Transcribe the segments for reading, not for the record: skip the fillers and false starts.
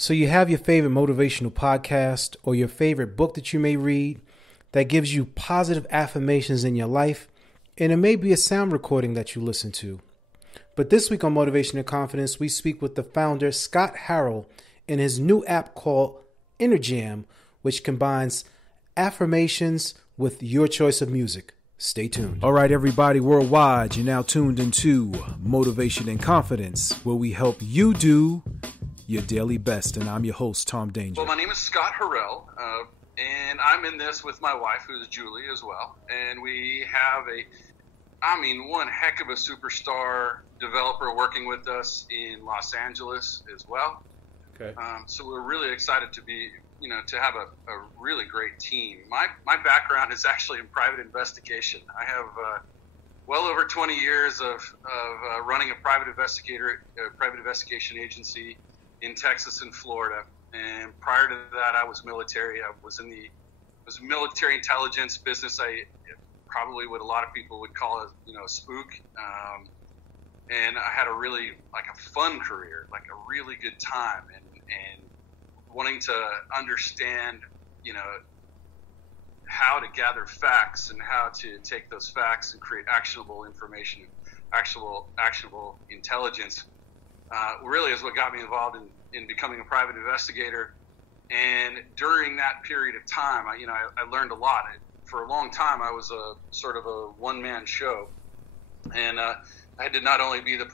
So you have your favorite motivational podcast or your favorite book that you may read that gives you positive affirmations in your life, and it may be a sound recording that you listen to. But this week on Motivation and Confidence, we speak with the founder, Scott Harrell, in his new app called InnerJam, which combines affirmations with your choice of music. Stay tuned. All right, everybody worldwide, you're now tuned into Motivation and Confidence, where we help you do your daily best. And I'm your host, Tom Danger. Well, my name is Scott Harrell, and I'm in this with my wife, who's Julie as well. And we have one heck of a superstar developer working with us in Los Angeles as well. Okay. So we're really excited to be, to have a really great team. My background is actually in private investigation. I have well over 20 years of running a private investigation agency in Texas and Florida. And prior to that, I was military. I was military intelligence business. Probably what a lot of people would call a spook. And I had a fun career, like a really good time, and wanting to understand, how to gather facts and how to take those facts and create actionable information, actionable intelligence, really is what got me involved in becoming a private investigator. And during that period of time, I learned a lot. For a long time, I was a sort of a one-man show, and I had to not only be the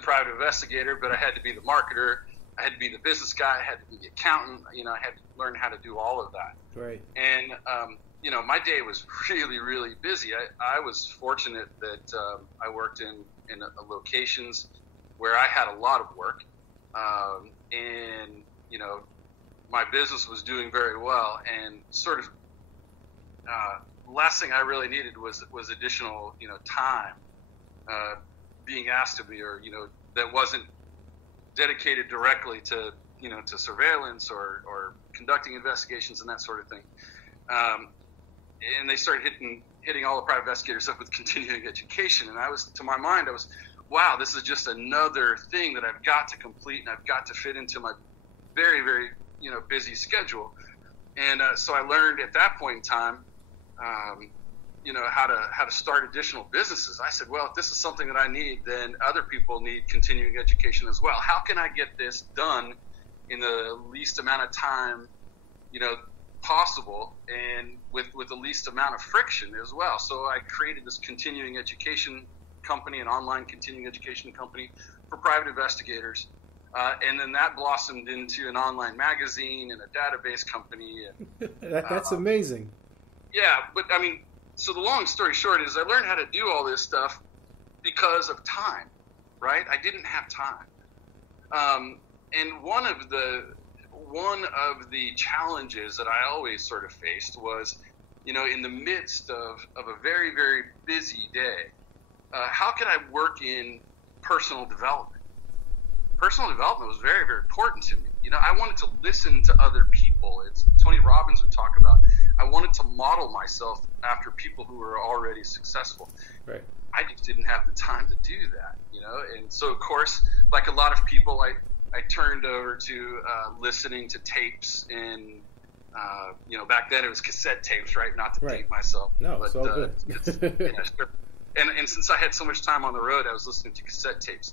private investigator, but I had to be the marketer, I had to be the business guy, I had to be the accountant. I had to learn how to do all of that. Right. And my day was really, really busy. I was fortunate that I worked in locations where I had a lot of work, and my business was doing very well, and sort of. Last thing I really needed was additional, time being asked of me, or that wasn't dedicated directly to to surveillance or conducting investigations and that sort of thing. And they started hitting all the private investigators up with continuing education, and to my mind, wow, this is just another thing that I've got to complete and I've got to fit into my very, very busy schedule. And so I learned at that point in time, how to start additional businesses. I said, well, if this is something that I need, then other people need continuing education as well. How can I get this done in the least amount of time, possible, and with the least amount of friction as well? So I created this continuing education company, an online continuing education company for private investigators. And then that blossomed into an online magazine and a database company. And, That's amazing. Yeah, but so the long story short is I learned how to do all this stuff because of time, right? I didn't have time. And one of the challenges that I always sort of faced was, in the midst of a very, very busy day, how could I work in personal development? Personal development was very, very important to me. I wanted to listen to other people. It's Tony Robbins would talk about. I wanted to model myself after people who were already successful. Right. I just didn't have the time to do that, And so, of course, like a lot of people, I turned over to listening to tapes, and back then it was cassette tapes, right? Not to date myself. No, but, it's all good. Sure. And since I had so much time on the road, I was listening to cassette tapes.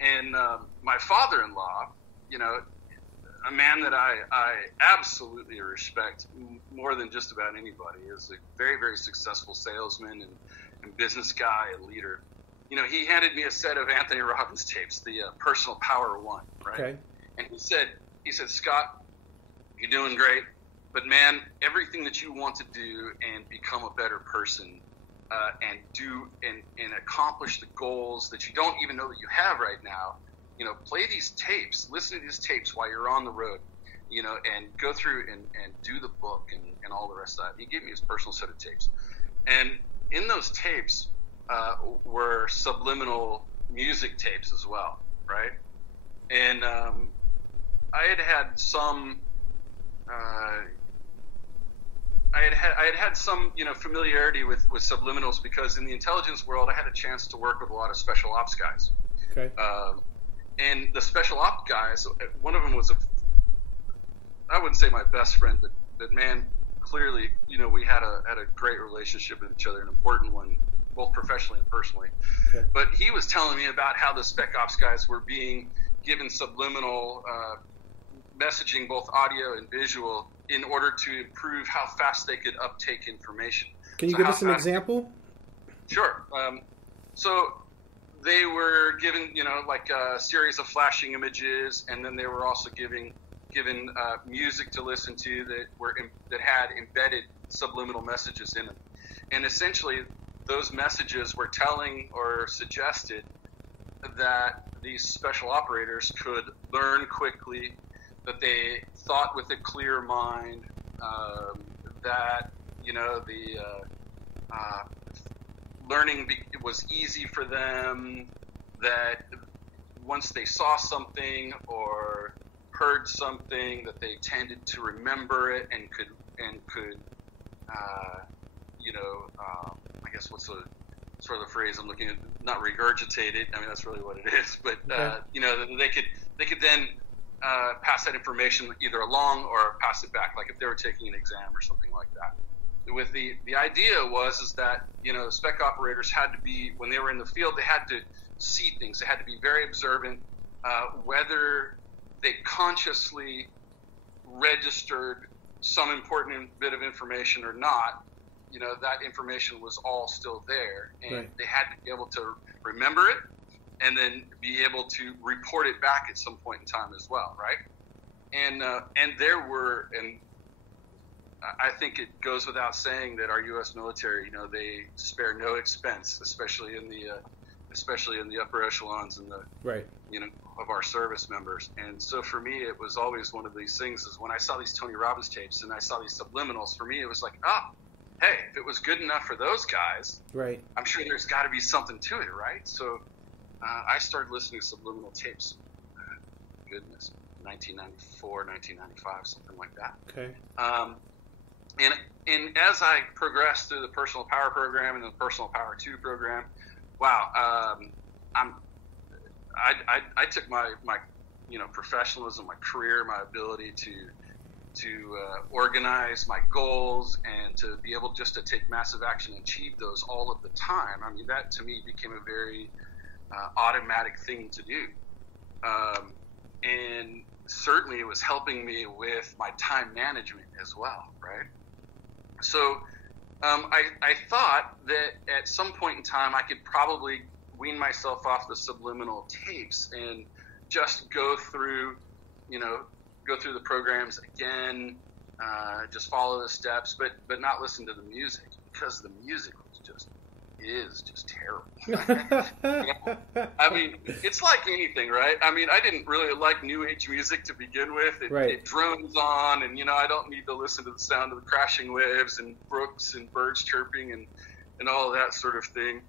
And my father-in-law, a man that I absolutely respect more than just about anybody, is a very, very successful salesman and business guy and leader. He handed me a set of Anthony Robbins tapes, the Personal Power One, right? Okay. And he said, Scott, you're doing great, but man, everything that you want to do and become a better person and do and accomplish the goals that you don't even know that you have right now, play these tapes, listen to these tapes while you're on the road, and go through and do the book and all the rest of that. He gave me his personal set of tapes. And in those tapes were subliminal music tapes as well, right? And I had some I had some, familiarity with subliminals because in the intelligence world, I had a chance to work with a lot of special ops guys. Okay. And the special ops guys, one of them was I wouldn't say my best friend, but man, clearly, we had a great relationship with each other, an important one, both professionally and personally. Okay. But he was telling me about how the Spec Ops guys were being given subliminal messaging, both audio and visual, in order to improve how fast they could uptake information. Can you give us an example? Sure. So they were given, like a series of flashing images, and then they were also given music to listen to that had embedded subliminal messages in them. And essentially, those messages were telling or suggested that these special operators could learn quickly, that they thought with a clear mind, that learning was easy for them, that once they saw something or heard something, that they tended to remember it and could I guess what's the sort of the phrase I'm looking at, not regurgitate it, I mean that's really what it is, but they could then pass that information either along or pass it back, like if they were taking an exam or something like that. With the idea is that spec operators had to be, when they were in the field, they had to see things, they had to be very observant, whether they consciously registered some important bit of information or not, that information was all still there, and right. They had to be able to remember it and then be able to report it back at some point in time as well, right? And I think it goes without saying that our U.S. military, they spare no expense, especially in the upper echelons and the right. Of our service members. And so for me, it was always one of these things, is when I saw these Tony Robbins tapes and I saw these subliminals, for me it was like, hey, if it was good enough for those guys, right, I'm sure there's got to be something to it, right? So I started listening to subliminal tapes. Goodness, 1994, 1995, something like that. Okay. And as I progressed through the Personal Power program and the Personal Power 2 program, wow, I took my professionalism, my career, my ability to organize my goals and to be able just to take massive action and achieve those all of the time. I mean, that to me became a very automatic thing to do. And certainly it was helping me with my time management as well, right? So I thought that at some point in time I could probably wean myself off the subliminal tapes and just go through the programs again, just follow the steps, but not listen to the music, because the music is just terrible. I mean, it's like anything, right? I mean, I didn't really like New Age music to begin with. It drones on, and I don't need to listen to the sound of the crashing waves and brooks and birds chirping and all of that sort of thing.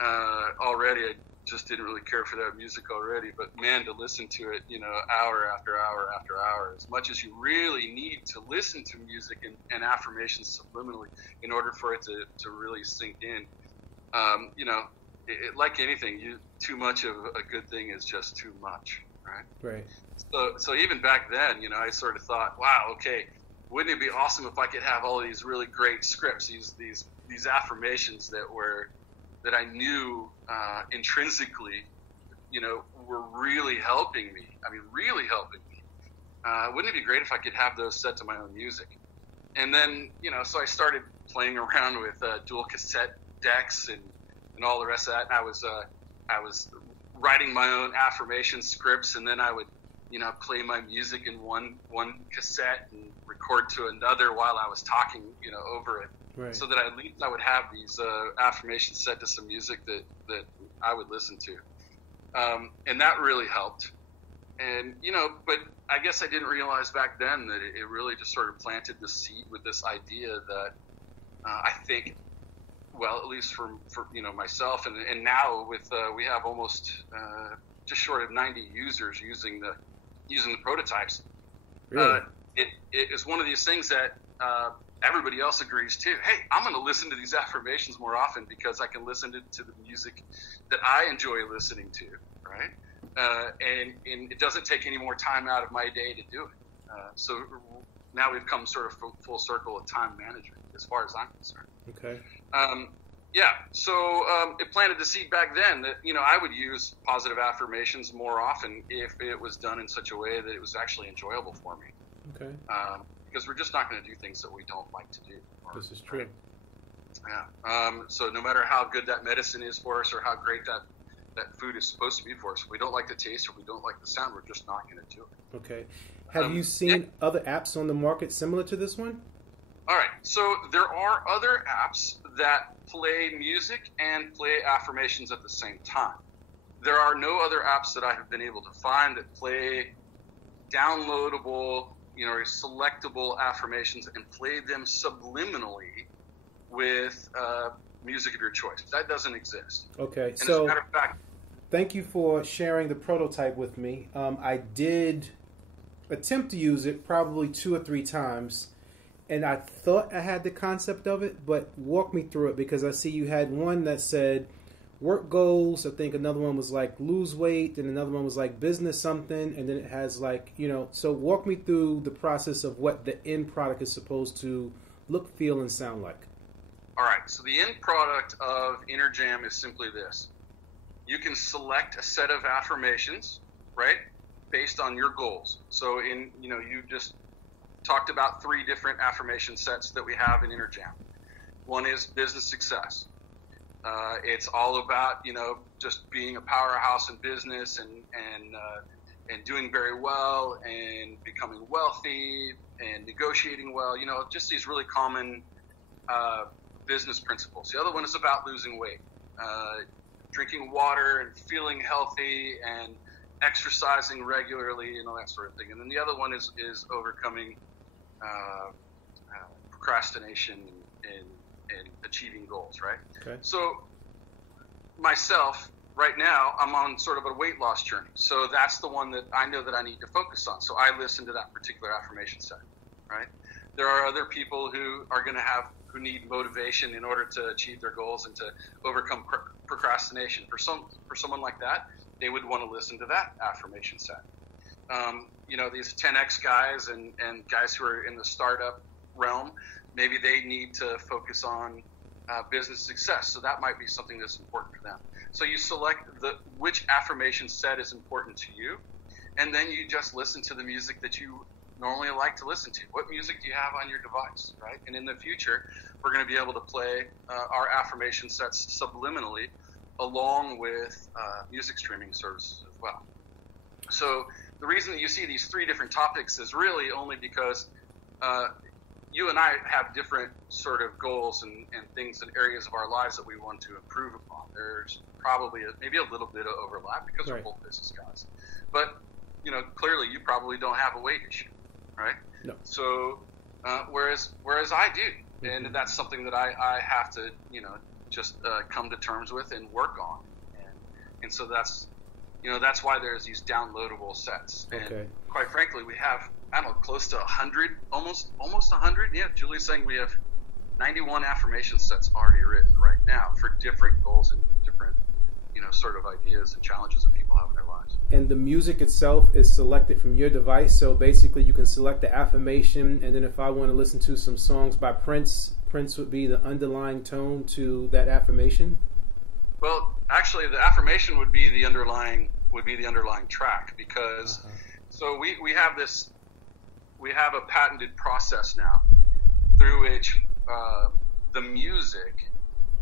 Already, I just didn't really care for that music already. But man, to listen to it, hour after hour after hour, as much as you really need to listen to music and affirmations subliminally in order for it to really sink in. Like anything, too much of a good thing is just too much, right? Right. So even back then, I sort of thought, wow, okay, wouldn't it be awesome if I could have all these really great scripts, these affirmations that I knew intrinsically, were really helping me. I mean, really helping me. Wouldn't it be great if I could have those set to my own music? And then, so I started playing around with dual cassette decks and all the rest of that. And I was writing my own affirmation scripts, and then I would, play my music in one cassette and record to another while I was talking, over it. Right. So that at least I would have these affirmations set to some music that I would listen to. And that really helped. And, but I guess I didn't realize back then that it really just sort of planted the seed with this idea that I think, well, at least for myself, and now with we have almost just short of 90 users using the prototypes. Really? It is one of these things that everybody else agrees too. Hey, I'm going to listen to these affirmations more often because I can listen to the music that I enjoy listening to, right? And it doesn't take any more time out of my day to do it. So now we've come sort of full circle of time management, as far as I'm concerned. Okay. So it planted the seed back then that, I would use positive affirmations more often if it was done in such a way that it was actually enjoyable for me. Okay. Because we're just not going to do things that we don't like to do. This is true. Right? Yeah. So no matter how good that medicine is for us or how great that food is supposed to be for us, if we don't like the taste or we don't like the sound, we're just not going to do it. Okay. Have you seen other apps on the market similar to this one? All right. So there are other apps that play music and play affirmations at the same time. There are no other apps that I have been able to find that play downloadable, selectable affirmations and play them subliminally with music of your choice. That doesn't exist. Okay. And so as a matter of fact, thank you for sharing the prototype with me. I did attempt to use it probably 2 or 3 times, and I thought I had the concept of it, but walk me through it, because I see you had one that said work goals. I think another one was like lose weight, and another one was like business something, and then it has like, so walk me through the process of what the end product is supposed to look, feel, and sound like. All right. So the end product of InnerJam is simply this. You can select a set of affirmations, right, based on your goals. So you just talked about 3 different affirmation sets that we have in InnerJam. One is business success. It's all about, just being a powerhouse in business and doing very well and becoming wealthy and negotiating well, just these really common business principles. The other one is about losing weight, drinking water and feeling healthy and exercising regularly and all that sort of thing. And then the other one is overcoming procrastination and achieving goals, right? Okay. So myself, right now, I'm on sort of a weight loss journey. So that's the one that I know that I need to focus on. So I listen to that particular affirmation set, right? There are other people who are going to who need motivation in order to achieve their goals and to overcome procrastination. For someone like that, they would want to listen to that affirmation set. These 10X guys and guys who are in the startup realm, maybe they need to focus on business success. So that might be something that's important for them. So you select which affirmation set is important to you, and then you just listen to the music that you normally like to listen to. What music do you have on your device, right? And in the future, we're going to be able to play our affirmation sets subliminally along with music streaming services as well. So the reason that you see these 3 different topics is really only because you and I have different sort of goals and things and areas of our lives that we want to improve upon. There's probably maybe a little bit of overlap because we're both business guys. But, clearly you probably don't have a weight issue, right? No. So whereas I do. And that's something that I have to, just come to terms with and work on. And so that's why there's these downloadable sets. And okay. Quite frankly, we have, I don't know, close to 100, almost 100. Yeah, Julie's saying we have 91 affirmation sets already written right now for different goals and different, sort of ideas and challenges that people have in their lives. And the music itself is selected from your device. So basically you can select the affirmation, and then if I want to listen to some songs by Prince would be the underlying tone to that affirmation? Well, actually, the affirmation would be the underlying track, because so we have a patented process now through which the music,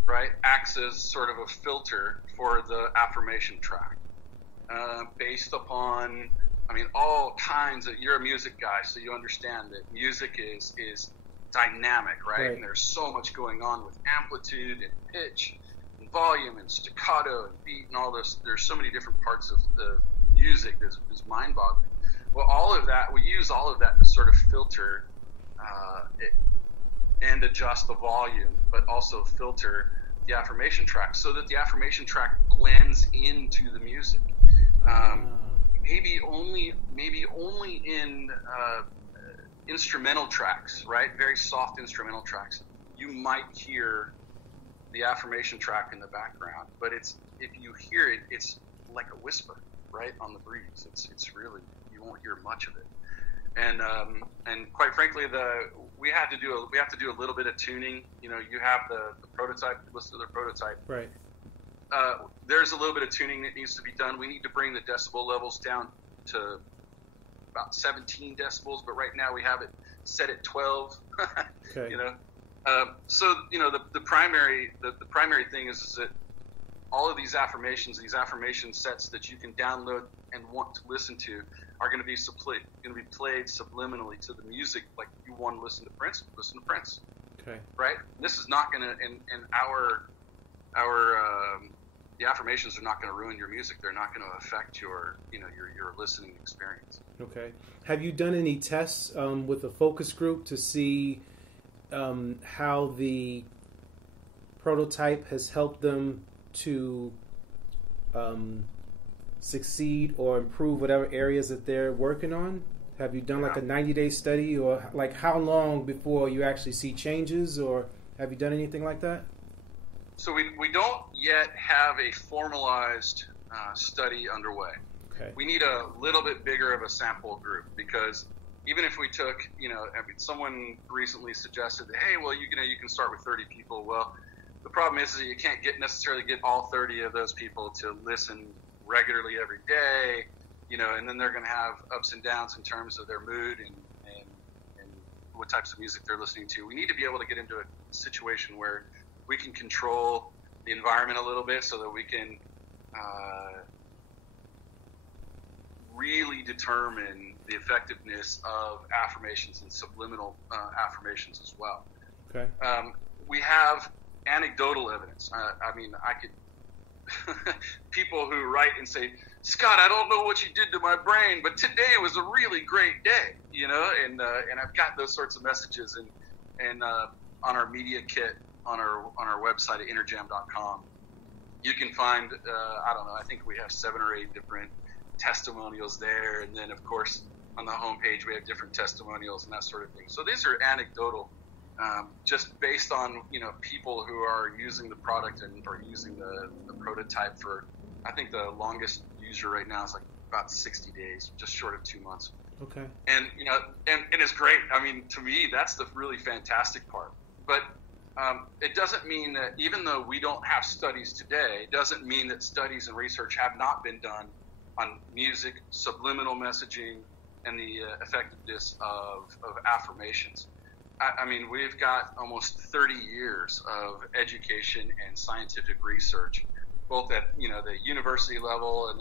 right, acts as sort of a filter for the affirmation track, based upon, all kinds of. You're a music guy, so you understand that music is dynamic, right? And there's so much going on with amplitude and pitch and volume and staccato and beat and all this. There's so many different parts of the music that is mind-boggling. Well, we use all of that to sort of filter it and adjust the volume, but also filter the affirmation track so that the affirmation track blends into the music. Maybe only in instrumental tracks, right? Very soft instrumental tracks, you might hear the affirmation track in the background, but if you hear it, it's like a whisper, right, on the breeze. It's really, you won't hear much of it. And quite frankly, we have to do a little bit of tuning. You know, you have the prototype, listen to the prototype. Right. There's a little bit of tuning that needs to be done. We need to bring the decibel levels down to about 17 decibels, but right now we have it set at 12. Okay. You know, so you know the primary thing is that all of these affirmation sets that you can download and want to listen to are going to be played subliminally to the music. Like you want to listen to Prince, listen to Prince. Okay. Right. This is not going to, and the affirmations are not going to ruin your music. They're not going to affect your listening experience. Okay. Have you done any tests with a focus group to see how the prototype has helped them to succeed or improve whatever areas that they're working on? Have you done like a 90-day study, or like how long before you actually see changes, or have you done anything like that? So we don't yet have a formalized study underway. Okay. We need a little bit bigger of a sample group, because even if we took, someone recently suggested that, hey, well, you can start with 30 people. Well, the problem is that you can't necessarily get all 30 of those people to listen regularly every day, and then they're going to have ups and downs in terms of their mood and what types of music they're listening to. We need to be able to get into a situation where we can control the environment a little bit so that we can really determine the effectiveness of affirmations and subliminal affirmations as well. Okay. We have anecdotal evidence. I could people who write and say, Scott, I don't know what you did to my brain, but today was a really great day, and I've got those sorts of messages, and on our media kit on our website at InnerJam.com, you can find I think we have 7 or 8 different testimonials there, and then of course on the homepage we have different testimonials and that sort of thing. So these are anecdotal, just based on people who are using the product or using the prototype for, I think the longest user right now is like about 60 days, just short of 2 months. Okay. And and it's great. I mean, to me, that's the really fantastic part. But it doesn't mean that, even though we don't have studies today, it doesn't mean that studies and research have not been done on music, subliminal messaging, and the effectiveness of affirmations. I mean, we've got almost 30 years of education and scientific research, both at the university level and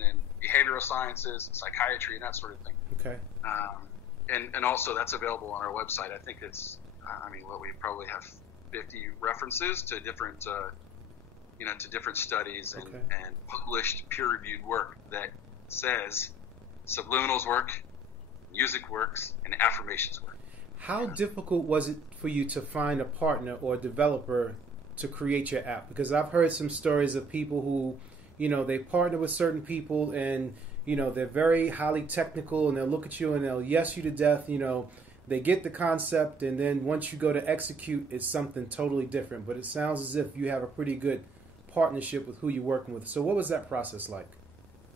then behavioral sciences, psychiatry, and that sort of thing. Okay. And also that's available on our website. I think it's we probably have 50 references to different to different studies and published peer-reviewed work that says subliminals work, music works, and affirmations work. How difficult was it for you to find a partner or a developer to create your app? Because I've heard some stories of people who, they partner with certain people and, they're very highly technical and they'll look at you and they'll yes you to death, they get the concept, and then once you go to execute, it's something totally different. But it sounds as if you have a pretty good partnership with who you're working with. So what was that process like?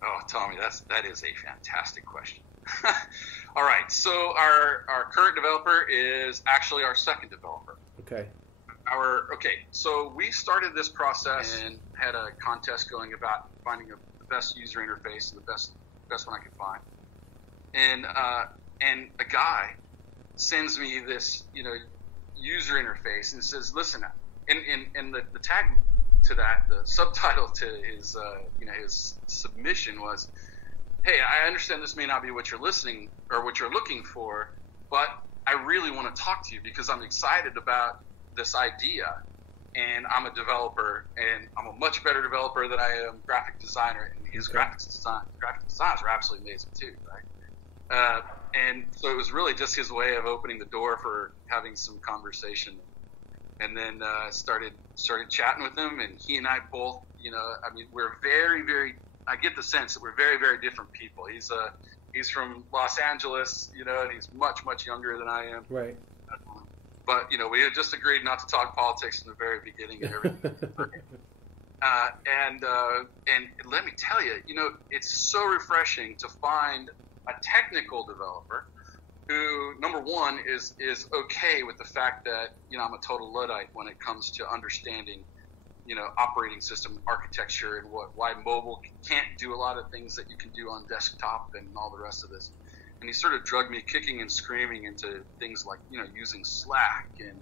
Oh, Tommy, that is a fantastic question. All right, so our current developer is actually our second developer. Okay. So we started this process and had a contest going about finding the best user interface and the best one I could find. And a guy sends me this, user interface and says, listen, and the tag to that, the subtitle to his, his submission was, hey, I understand this may not be what you're listening or what you're looking for, but I really want to talk to you because I'm excited about this idea, and I'm a developer, and I'm a much better developer than I am graphic designer, and his graphic designs are absolutely amazing too, right? And so it was really just his way of opening the door for having some conversation, and then started chatting with him, and he and I both, we're very, very, I get the sense that we're very, very different people. He's from Los Angeles, and he's much, much younger than I am. Right. But, we had just agreed not to talk politics in the very beginning and everything. And let me tell you, it's so refreshing to find a technical developer number one is okay with the fact that, I'm a total Luddite when it comes to understanding, operating system architecture and why mobile can't do a lot of things that you can do on desktop and all the rest of this. And he sort of drugged me kicking and screaming into things like, using Slack and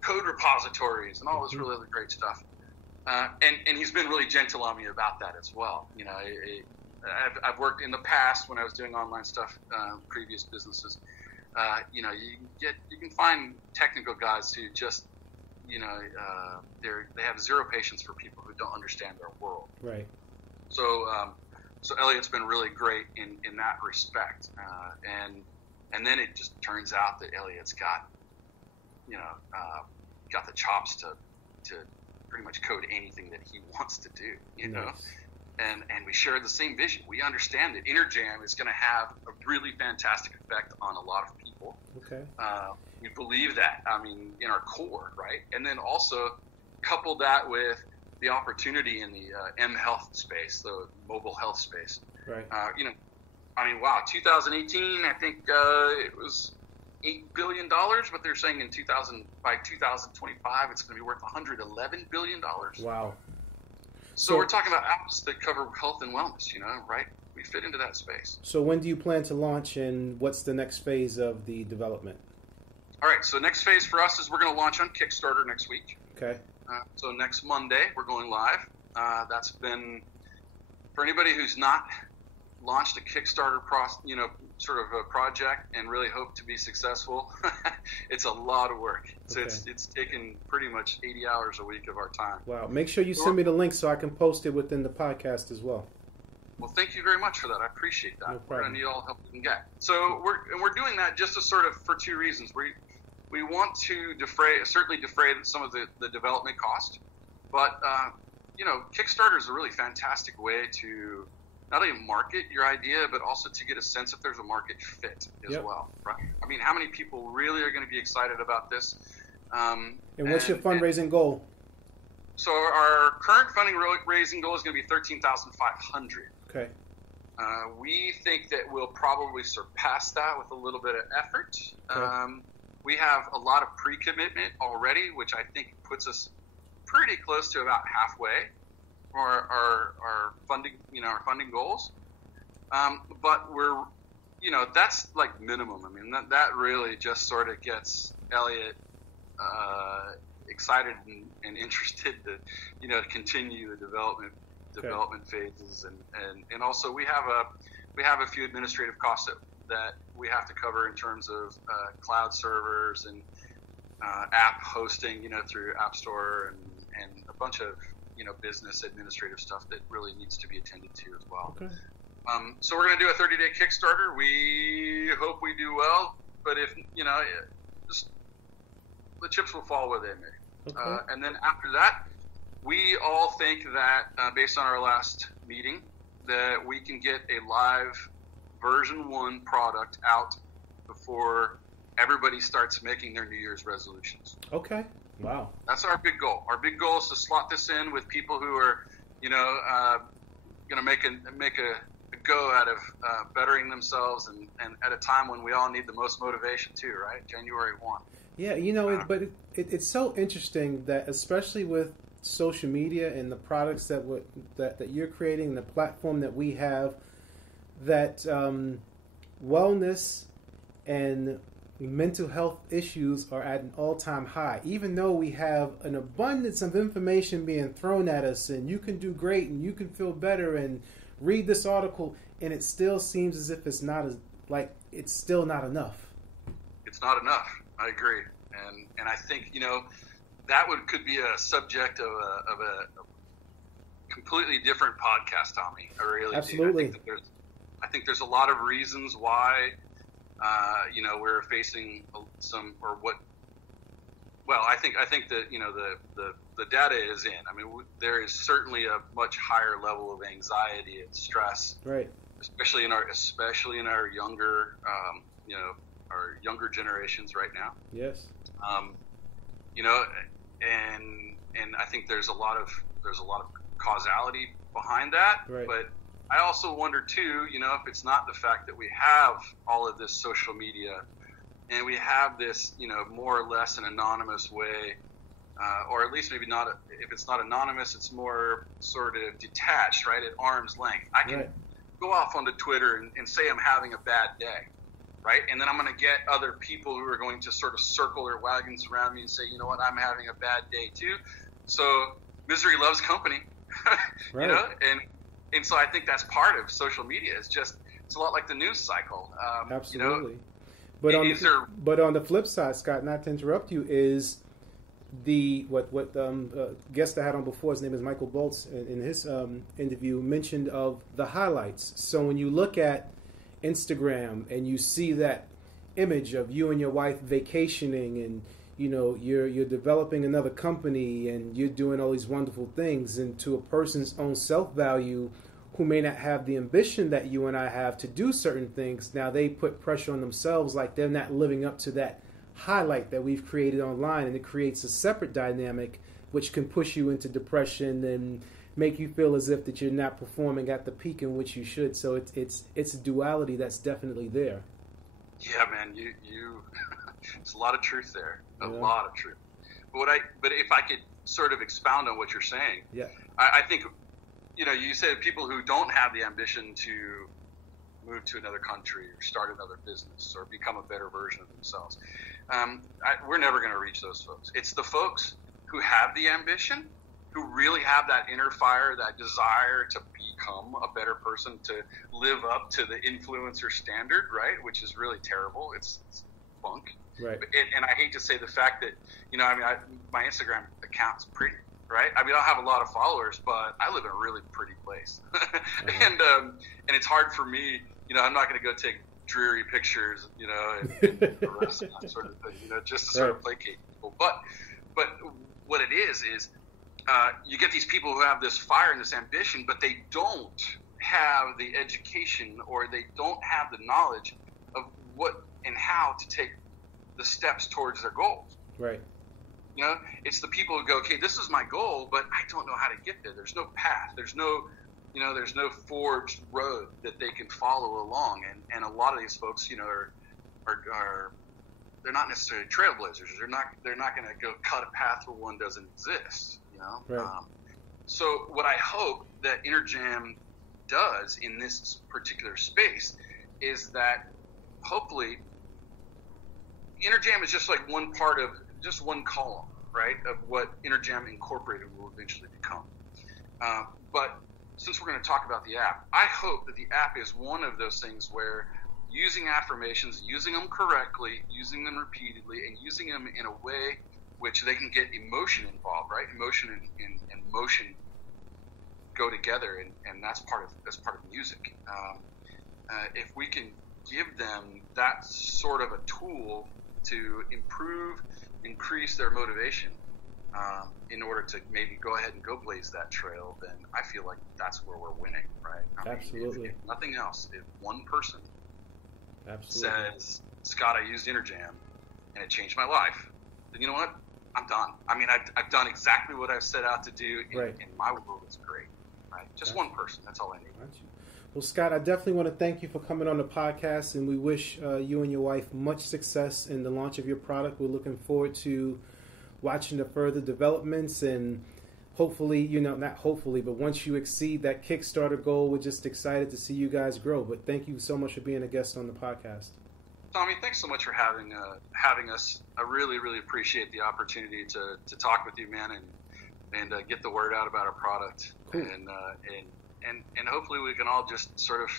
code repositories and all this really great stuff. And he's been really gentle on me about that as well. I've worked in the past when I was doing online stuff, previous businesses. You can find technical guys who just, they have zero patience for people who don't understand their world. Right. So Elliot's been really great in that respect. And then it just turns out that Elliot's got the chops to pretty much code anything that he wants to do, you know. And we share the same vision. We understand that InnerJam is going to have a really fantastic effect on a lot of people. Okay. We believe that, in our core, right? And then also couple that with the opportunity in the M-health space, the mobile health space. Right. Wow, 2018, I think it was $8 billion, but they're saying by 2025, it's going to be worth $111 billion. Wow. So we're talking about apps that cover health and wellness, right? We fit into that space. So when do you plan to launch, and what's the next phase of the development? All right, so next phase for us is we're going to launch on Kickstarter next week. Okay. So next Monday, we're going live. That's been, for anybody who's not launched a Kickstarter sort of a project and really hope to be successful, it's a lot of work. So it's taken pretty much 80 hours a week of our time. Wow. Make sure you send me the link so I can post it within the podcast as well. Well, thank you very much for that. I appreciate that. No problem. We're going to need all the help we can get. So we're doing that just to sort of for two reasons. We want to defray some of the development cost, but Kickstarter is a really fantastic way to not only market your idea, but also to get a sense if there's a market fit as well. Right? How many people really are going to be excited about this? And what's your fundraising goal? So our current funding raising goal is going to be $13,500. Okay. We think that we'll probably surpass that with a little bit of effort. Okay. We have a lot of pre-commitment already, which I think puts us pretty close to about halfway for our funding, our funding goals. But we're, that's like minimum. That really just sort of gets Elliot excited and interested to, continue the development phases, and also we have a few administrative costs that we have to cover in terms of cloud servers and app hosting, through App Store and a bunch of business administrative stuff that really needs to be attended to as well. Okay. So we're going to do a 30-day Kickstarter. We hope we do well, but if just the chips will fall where they may. Okay. And then after that, we all think that based on our last meeting, that we can get a live version 1 product out before everybody starts making their New Year's resolutions. Okay. Wow. That's our big goal. Our big goal is to slot this in with people who are, going to make a go out of bettering themselves, and at a time when we all need the most motivation too, right? January 1. Yeah, but it's so interesting that, especially with social media and the products that you're creating, the platform that we have, that wellness and mental health issues are at an all-time high, even though we have an abundance of information being thrown at us, and you can do great and you can feel better and read this article, and it still seems as if it's still not enough. It's not enough. I agree. And I think, that could be a subject of a completely different podcast, Tommy. I really Absolutely. do. I think there's a lot of reasons why we're facing some, or what. Well, I think that the data is in. There is certainly a much higher level of anxiety and stress, right? Especially in our younger, our younger generations right now. Yes. And I think there's a lot of causality behind that, right. But I also wonder too, if it's not the fact that we have all of this social media and we have this, more or less an anonymous way, or at least maybe not, if it's not anonymous, it's more sort of detached, right, at arm's length. I can go off onto Twitter and say I'm having a bad day, right? And then I'm going to get other people who are going to sort of circle their wagons around me and say, you know what, I'm having a bad day too. So misery loves company, right. And so I think that's part of social media. It's a lot like the news cycle. Absolutely. But on the flip side, Scott, not to interrupt you, is what guest I had on before, his name is Michael Boltz, in his interview mentioned of the highlights. So when you look at Instagram and you see that image of you and your wife vacationing, and you're developing another company and you're doing all these wonderful things, and to a person's own self-value who may not have the ambition that you and I have to do certain things, now they put pressure on themselves, like they're not living up to that highlight that we've created online, and it creates a separate dynamic which can push you into depression and make you feel as if that you're not performing at the peak in which you should. So it's a duality that's definitely there. Yeah, man, you there's a lot of truth there, a lot of truth. But if I could sort of expound on what you're saying, I think, you said people who don't have the ambition to move to another country or start another business or become a better version of themselves. We're never going to reach those folks. It's the folks who have the ambition, who really have that inner fire, that desire to become a better person, to live up to the influencer standard, right? Which is really terrible. It's bunk. Right. And I hate to say the fact that, my Instagram account's pretty, right? I don't have a lot of followers, but I live in a really pretty place. And it's hard for me, I'm not going to go take dreary pictures, and the rest of that sort of thing, just to sort of placate people. But what it is you get these people who have this fire and this ambition, but they don't have the education, or they don't have the knowledge of what and how to take the steps towards their goals. Right. It's the people who go, okay, this is my goal, but I don't know how to get there. There's no path. There's no forged road that they can follow along. And a lot of these folks, are they're not necessarily trailblazers. They're not going to go cut a path where one doesn't exist. Right. So what I hope that InnerJam does in this particular space is that hopefully InnerJam is just like one part of just one column, right, of what InnerJam Incorporated will eventually become. But since we're going to talk about the app, I hope that the app is one of those things where using affirmations, using them correctly, using them repeatedly, and using them in a way which they can get emotion involved, right? Emotion and motion go together, and that's part of music. If we can give them that sort of a tool to increase their motivation, in order to maybe go ahead and go blaze that trail, then I feel like that's where we're winning, right? Absolutely. If nothing else, if one person Absolutely. says, Scott, I used InnerJam and it changed my life, then you know what? I'm done. I've done exactly what I've set out to do, and my world is great, right? Just one person. That's all I need. Well, Scott, I definitely want to thank you for coming on the podcast, and we wish you and your wife much success in the launch of your product. We're looking forward to watching the further developments, and hopefully, not hopefully, but once you exceed that Kickstarter goal, we're just excited to see you guys grow. But thank you so much for being a guest on the podcast. Tommy, thanks so much for having us. I really, really appreciate the opportunity to talk with you, man, and get the word out about our product. Cool. And hopefully we can all just sort of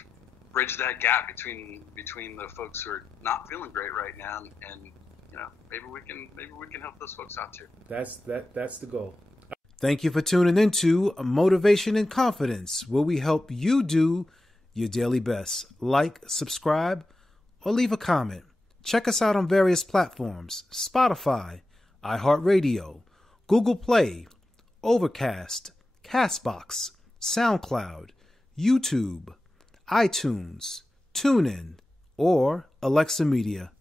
bridge that gap between the folks who are not feeling great right now, and maybe we can help those folks out too. That's the goal. Thank you for tuning into Motivation and Confidence, where we help you do your daily best. Like, subscribe, or leave a comment. Check us out on various platforms: Spotify, iHeartRadio, Google Play, Overcast, Castbox, SoundCloud, YouTube, iTunes, TuneIn, or Alexa Media.